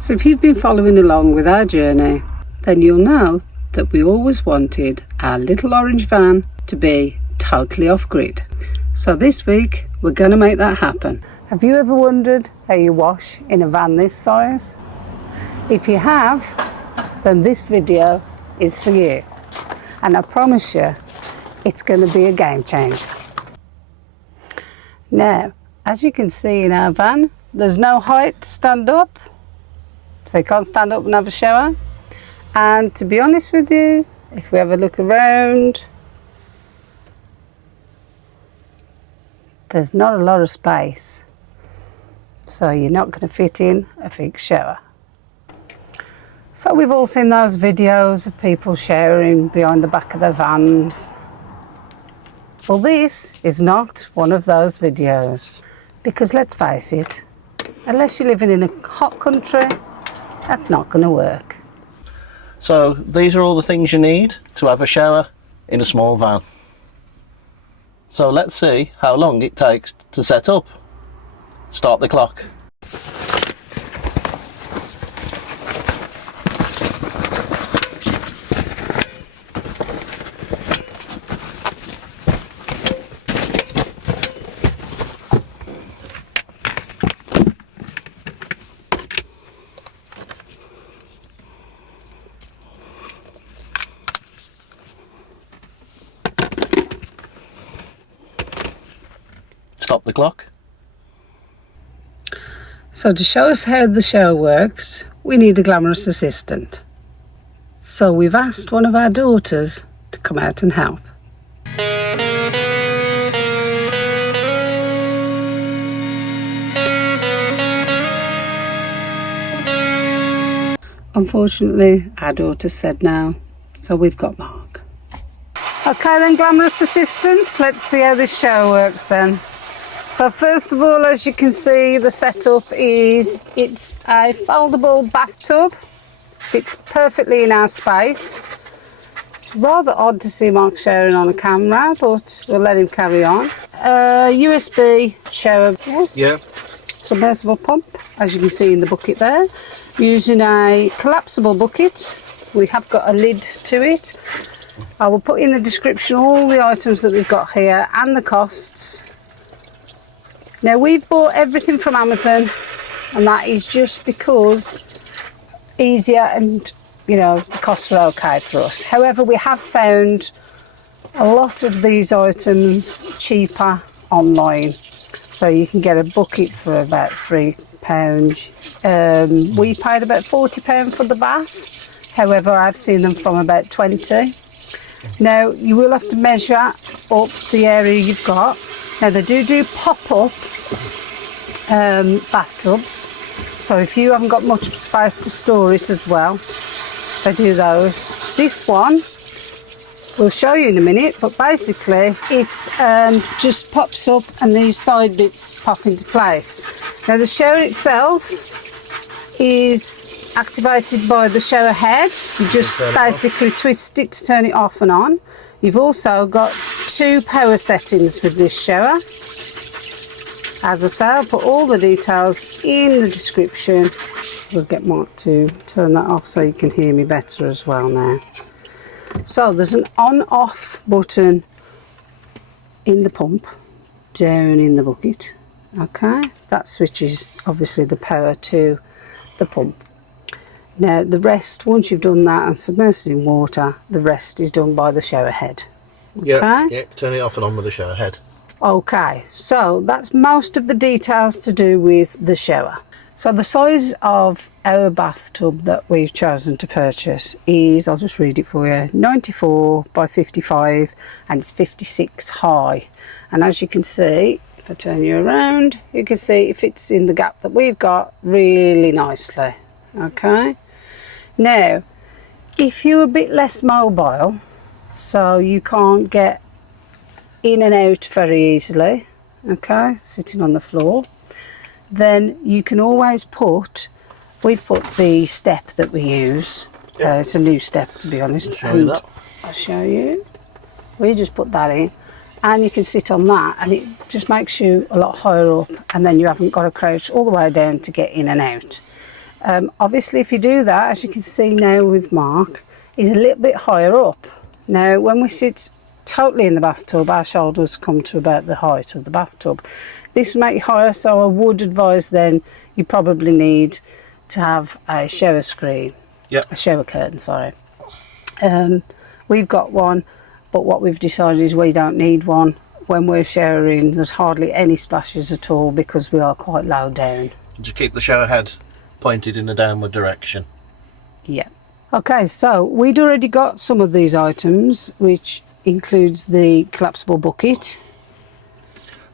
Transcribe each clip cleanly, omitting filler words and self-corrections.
So if you've been following along with our journey, then you'll know that we always wanted our little orange van to be totally off-grid. So this week we're going to make that happen. Have you ever wondered how you wash in a van this size? If you have, then this video is for you. And I promise you, it's going to be a game changer. Now, as you can see in our van, there's no height to stand up. So you can't stand up and have a shower. And to be honest with you, if we have a look around, there's not a lot of space. So you're not going to fit in a big shower. So we've all seen those videos of people showering behind the back of their vans. Well, this is not one of those videos. Because let's face it, unless you're living in a hot country, that's not going to work. So these are all the things you need to have a shower in a small van. So let's see how long it takes to set up. Start the clock. Stop the clock. So to show us how the shower works, we need a Glamorous Assistant. So we've asked one of our daughters to come out and help. Unfortunately, our daughter said no, so we've got Mark. Okay then, Glamorous Assistant, let's see how this shower works then. So first of all, as you can see, the setup is, it's a foldable bathtub. Fits perfectly in our space. It's rather odd to see Mark showering on a camera, but we'll let him carry on. USB shower, yes? Yeah. Submersible pump, as you can see in the bucket there. Using a collapsible bucket. We have got a lid to it. I will put in the description all the items that we've got here and the costs. Now we've bought everything from Amazon, and that is just because easier and, you know, the costs are okay for us. However, we have found a lot of these items cheaper online. So you can get a bucket for about £3. We paid about £40 for the bath. However, I've seen them from about 20. Now you will have to measure up the area you've got. Now they do pop-up bathtubs, so if you haven't got much space to store it as well, they do those. This one we'll show you in a minute, but basically it's just pops up and these side bits pop into place. Now the shower itself is activated by the shower head. You just basically twist it to turn it off and on. You've also got 2 power settings with this shower. As I say, I'll put all the details in the description. We'll get Mark to turn that off so you can hear me better as well now. So there's an on-off button in the pump, down in the bucket. Okay, that switches obviously the power to the pump. Now the rest, once you've done that and submersed it in water, the rest is done by the shower head. Okay? Yeah, turn it off and on with the shower head. Okay, so that's most of the details to do with the shower. So the size of our bathtub that we've chosen to purchase is, I'll just read it for you, 94 by 55, and it's 56 high. And as you can see, if I turn you around, you can see it fits in the gap that we've got really nicely. Okay, now if you're a bit less mobile, so you can't get in and out very easily, okay, sitting on the floor, then you can always put, we've put the step that we use, it's a new step to be honest, and I'll show you. We just put that in and you can sit on that and it just makes you a lot higher up, and then you haven't got to crouch all the way down to get in and out. Obviously, if you do that, as you can see now with Mark, he's a little bit higher up. Now, when we sit totally in the bathtub, our shoulders come to about the height of the bathtub. This will make you higher, so I would advise then you probably need to have a shower screen. Yep. A shower curtain, sorry. We've got one, but what we've decided is we don't need one. When we're showering, there's hardly any splashes at all because we are quite low down. Just keep the shower head pointed in the downward direction. Yeah. Okay, so we'd already got some of these items, which includes the collapsible bucket.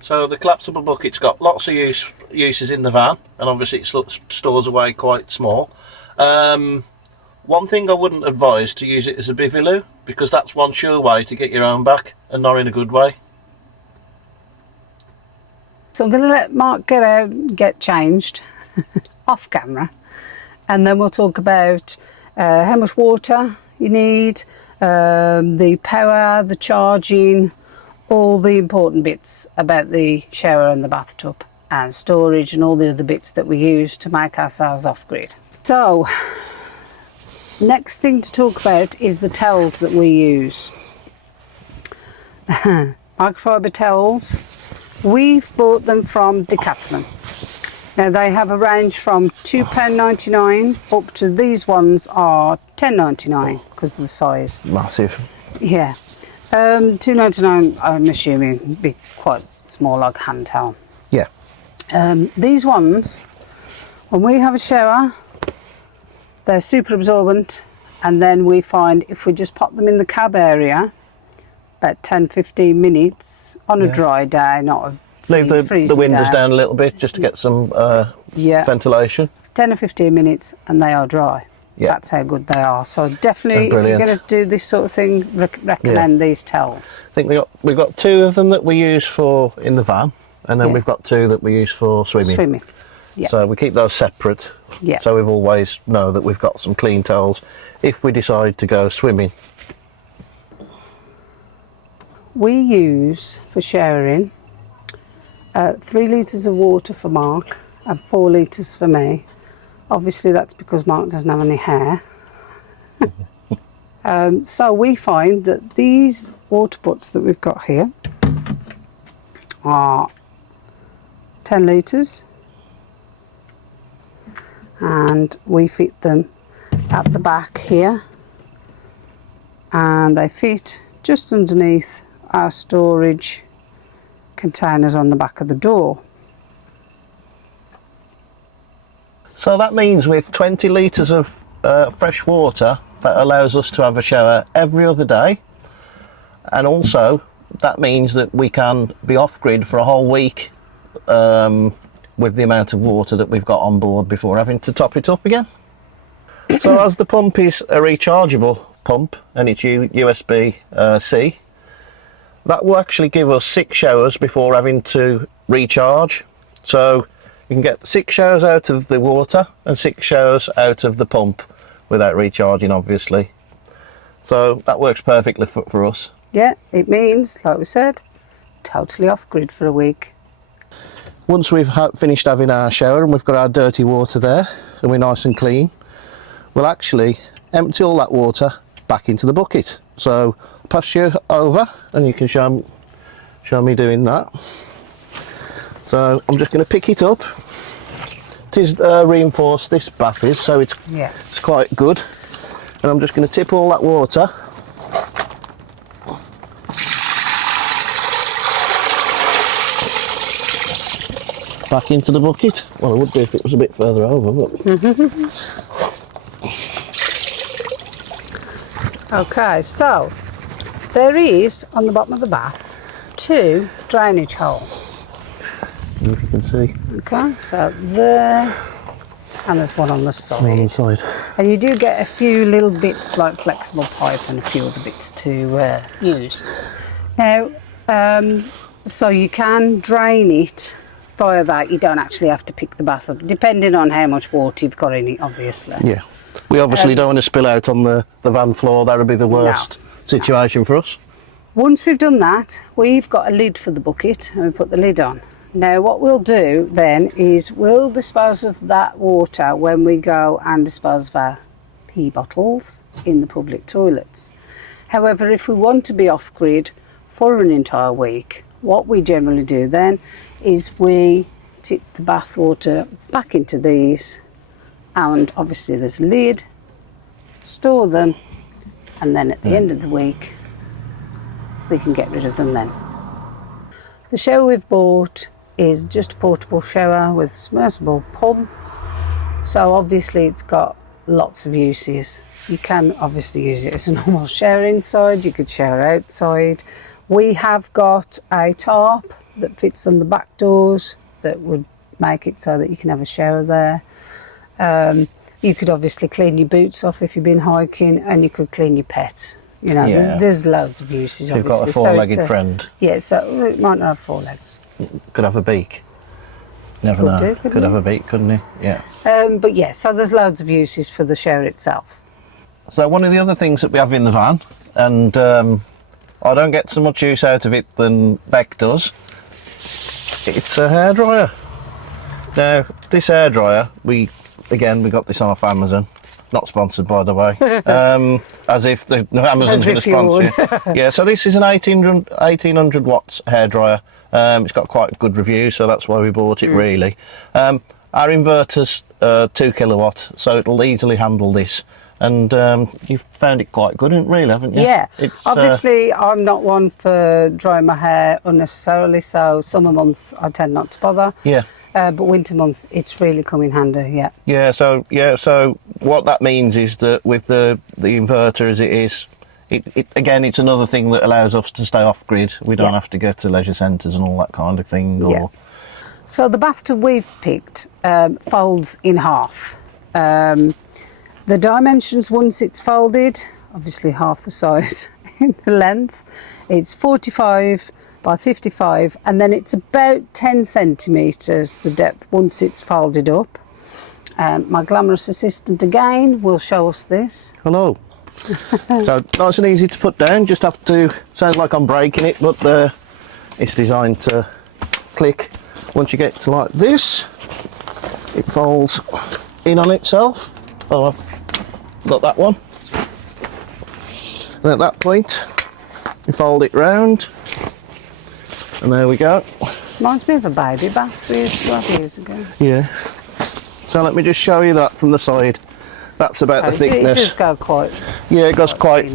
So the collapsible bucket's got lots of uses in the van, and obviously it stores away quite small. One thing I wouldn't advise to use it as a bivy because that's one sure way to get your own back, and not in a good way. So I'm going to let Mark get out and get changed off camera, and then we'll talk about how much water you need, the power, the charging, all the important bits about the shower and the bathtub and storage and all the other bits that we use to make ourselves off-grid. So next thing to talk about is the towels that we use. Microfibre towels. We've bought them from Decathlon. Now they have a range from £2.99 up to these ones are £10.99 because of the size. Massive. Yeah. £2.99 I'm assuming would be quite small, like hand towel. Yeah. These ones, when we have a shower, they're super absorbent, and then we find if we just pop them in the cab area about 10-15 minutes on a dry day, not a leave the windows down a little bit just to get some ventilation. 10 or 15 minutes and they are dry. Yeah. That's how good they are. So definitely, if you're going to do this sort of thing, recommend these towels. I think we've got two of them that we use for in the van, and then we've got two that we use for swimming. Yeah. So we keep those separate. Yeah. So we've always know that we've got some clean towels if we decide to go swimming. We use for showering 3 litres of water for Mark and 4 litres for me. Obviously that's because Mark doesn't have any hair. So we find that these water butts that we've got here are 10 litres, and we fit them at the back here, and they fit just underneath our storage containers on the back of the door. So that means with 20 litres of fresh water, that allows us to have a shower every other day, and also that means that we can be off-grid for a whole week with the amount of water that we've got on board before having to top it up again. So as the pump is a rechargeable pump and it's USB-C, that will actually give us 6 showers before having to recharge. So you can get 6 showers out of the water and 6 showers out of the pump without recharging, obviously. So that works perfectly for us. Yeah, it means, like we said, totally off-grid for a week. Once we've finished having our shower and we've got our dirty water there and we're nice and clean, we'll actually empty all that water back into the bucket. So I'll pass you over and you can show me doing that. So I'm just going to pick it up. It is reinforced, this bath is, so it's quite good. And I'm just going to tip all that water back into the bucket. Well, I would do if it was a bit further over, but... Okay, so there is on the bottom of the bath 2 drainage holes. If you can see. Okay, so there, and there's one on the side. On the side. And you do get a few little bits like flexible pipe and a few other bits to use. Now, so you can drain it via that. You don't actually have to pick the bath up, depending on how much water you've got in it, obviously. Yeah. We obviously don't want to spill out on the van floor. That would be the worst situation for us. Once we've done that, we've got a lid for the bucket and we put the lid on. Now what we'll do then is we'll dispose of that water when we go and dispose of our pee bottles in the public toilets. However, if we want to be off grid for an entire week, what we generally do then is we tip the bath water back into these, and obviously there's a lid, store them, and then at the end of the week we can get rid of them then. The shower we've bought is just a portable shower with a submersible pump, so obviously it's got lots of uses. You can obviously use it as a normal shower inside, you could shower outside. We have got a tarp that fits on the back doors that would make it so that you can have a shower there. You could obviously clean your boots off if you've been hiking, and you could clean your pet. You know, there's loads of uses. So you've obviously. got a four-legged friend. Yeah, so it might not have four legs. Could have a beak. Never know. Could have a beak, couldn't he? Yeah. But yeah, so there's loads of uses for the shower itself. So one of the other things that we have in the van, and I don't get so much use out of it than Beck does, it's a hairdryer. Now, this hairdryer, we got this off Amazon. Not sponsored, by the way. As if Amazon's going to sponsor it. Yeah, so this is an 1800 watts hairdryer. It's got quite good reviews, so that's why we bought it, really. Our inverter's 2 kilowatt, so it'll easily handle this. And you've found it quite good, really, haven't you? Yeah. Obviously, I'm not one for drying my hair unnecessarily, so summer months I tend not to bother. Yeah. But winter months, it's really come in handy, yeah. Yeah, so what that means is that with the inverter as it is, again, it's another thing that allows us to stay off grid. We don't have to go to leisure centres and all that kind of thing. Or... So the bathtub we've picked folds in half. The dimensions, once it's folded, obviously half the size in the length, it's 45 by 55, and then it's about 10 centimetres the depth once it's folded up. My Glamorous Assistant again will show us this. Hello. So nice and easy to put down, just have to, sounds like I'm breaking it, but it's designed to click. Once you get to like this, it folds in on itself. Oh, I've got that one. And at that point, you fold it round, and there we go. Reminds me of a baby bath we used to have years ago. Yeah. So let me just show you that from the side. That's about the thickness. It does go quite. Yeah, it goes quite.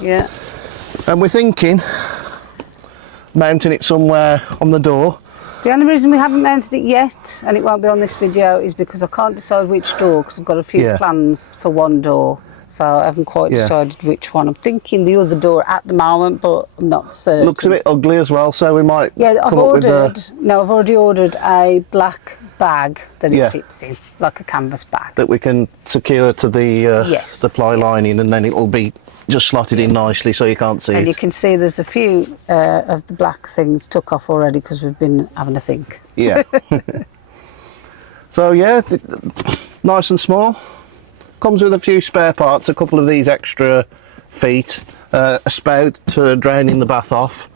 Yeah. And we're thinking mounting it somewhere on the door. The only reason we haven't mounted it yet, and it won't be on this video, is because I can't decide which door, because I've got a few plans for one door. So I haven't quite decided which one. I'm thinking the other door at the moment, but I'm not certain. Looks a bit ugly as well, so we might I've already ordered a black bag that it fits in, like a canvas bag. That we can secure to the ply lining, and then it'll be just slotted in nicely so you can't see it. And you can see there's a few of the black things took off already because we've been having a think. Yeah. So yeah, nice and small. Comes with a few spare parts, a couple of these extra feet, a spout to draining the bath off.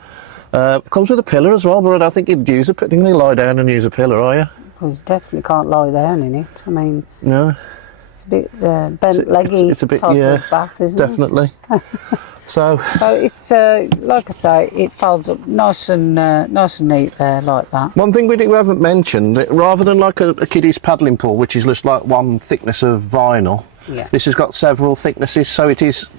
Comes with a pillar as well, but I don't think you'd use it. Didn't you lie down and use a pillar, are you? Well, you definitely can't lie down in it. I mean, no. It's a bit bent leggy type of bath, isn't it? Definitely. So it's like I say, it folds up nice and neat there, like that. One thing we haven't mentioned, rather than like a kiddie's paddling pool, which is just like one thickness of vinyl, this has got several thicknesses, so it is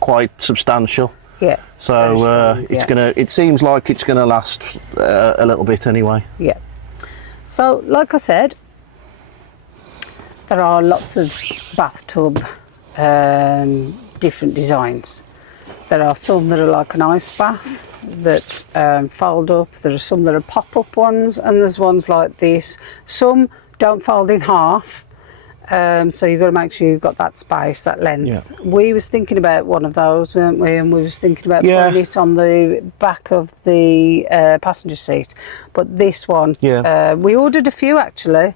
quite substantial. Yeah. So it seems like it's gonna last a little bit anyway. Yeah. So like I said, there are lots of bathtub different designs. There are some that are like an ice bath that fold up. There are some that are pop-up ones, and there's ones like this. Some don't fold in half, so you've got to make sure you've got that space, that length. Yeah. We was thinking about one of those, weren't we? And we was thinking about putting it on the back of the passenger seat. But this one, we ordered a few actually.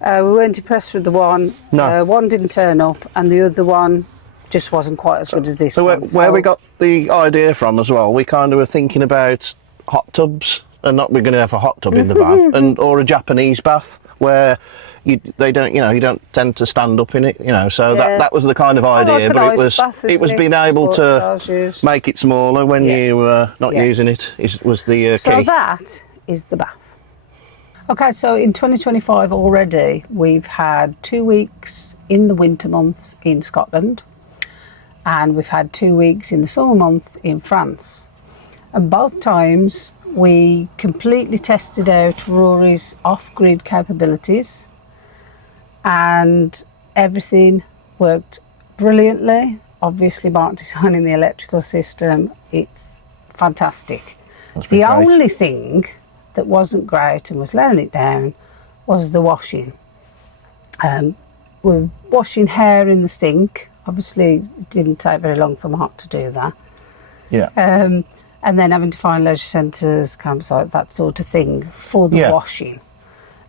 We weren't impressed with the one. No. One didn't turn up, and the other one just wasn't quite as good as this one. Where we got the idea from as well, we kind of were thinking about hot tubs and not we're going to have a hot tub in the van, and or a Japanese bath where you don't tend to stand up in it, So that was the kind of idea, like but an ice bath, it was isn't being it? able Sports to stars use. make it smaller when you were not Yeah. using it was the So key. that is the bath. Okay, so in 2025 already, we've had 2 weeks in the winter months in Scotland, and we've had 2 weeks in the summer months in France. And both times we completely tested out Rory's off-grid capabilities, and everything worked brilliantly. Obviously, Mark designing the electrical system, it's fantastic. That's been The great. only thing that wasn't great and was letting it down was the washing. We're washing hair in the sink. Obviously, it didn't take very long for Mark to do that. Yeah. And then having to find leisure centres, campsite, that sort of thing for the washing.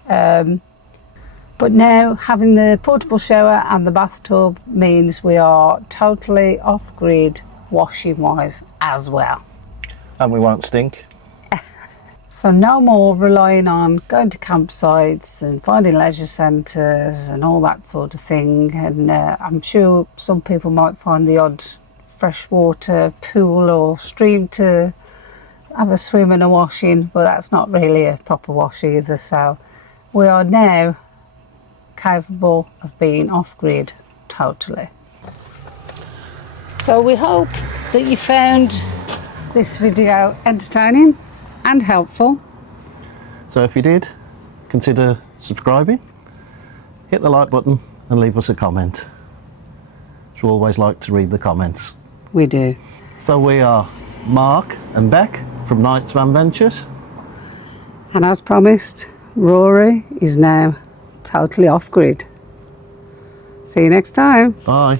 But now having the portable shower and the bathtub means we are totally off-grid washing-wise as well. And we won't stink. So no more relying on going to campsites and finding leisure centres and all that sort of thing. And I'm sure some people might find the odd freshwater pool or stream to have a swim and a wash in, but that's not really a proper wash either. So we are now capable of being off-grid totally. So we hope that you found this video entertaining and helpful. So if you did, consider subscribing, hit the like button and leave us a comment. We always like to read the comments. We do. So we are Mark and Beck from KnightsVanventures. And as promised, Rory is now totally off-grid. See you next time. Bye.